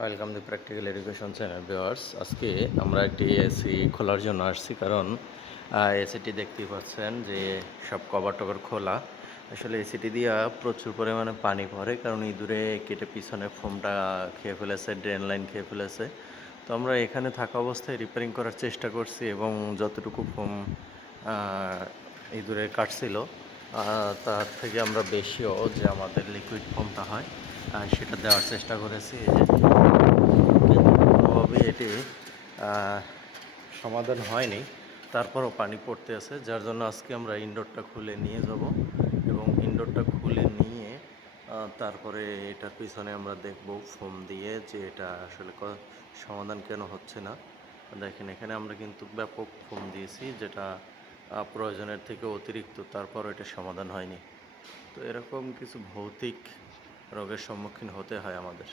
Welcome দি practical education channel viewers. আজকে আমরা একটি এসি খোলার জন্য আসছি, কারণ এসিটি দেখতেই পাচ্ছেন যে সব কভার টভার খোলা। আসলে এসিটি দিয়ে প্রচুর পরিমাণে পানি পড়ে, কারণ ইঁদুরে কেটে পিছনে ফোমটা খেয়ে ফেলেছে, ড্রেন লাইন খেয়ে ফেলেছে। তো আমরা এখানে থাকা অবস্থায় রিপেয়ারিং করার চেষ্টা করছি, এবং যতটুকু ফোম ইঁদুরে কাটছিল তার থেকে আমরা বেশিও যে আমাদের লিকুইড ফোমটা হয় সেটা দেওয়ার চেষ্টা করেছি। এই যে কিন্তু কোনোভাবে এটি সমাধান হয়নি, তারপরও পানি পড়তে আছে, যার জন্য আজকে আমরা ইনডোরটা খুলে নিয়ে যাব, এবং ইনডোরটা খুলে নিয়ে তারপরে এটার পিছনে আমরা দেখব ফোম দিয়ে যে এটা আসলে সমাধান কেন হচ্ছে না। দেখেন, এখানে আমরা কিন্তু ব্যাপক ফোম দিয়েছি, যেটা প্রয়োজনের থেকে অতিরিক্ত, তারপরও এটা সমাধান হয়নি। তো এরকম কিছু ভৌতিক রোগের সম্মুখীন হতে হয় আমাদের।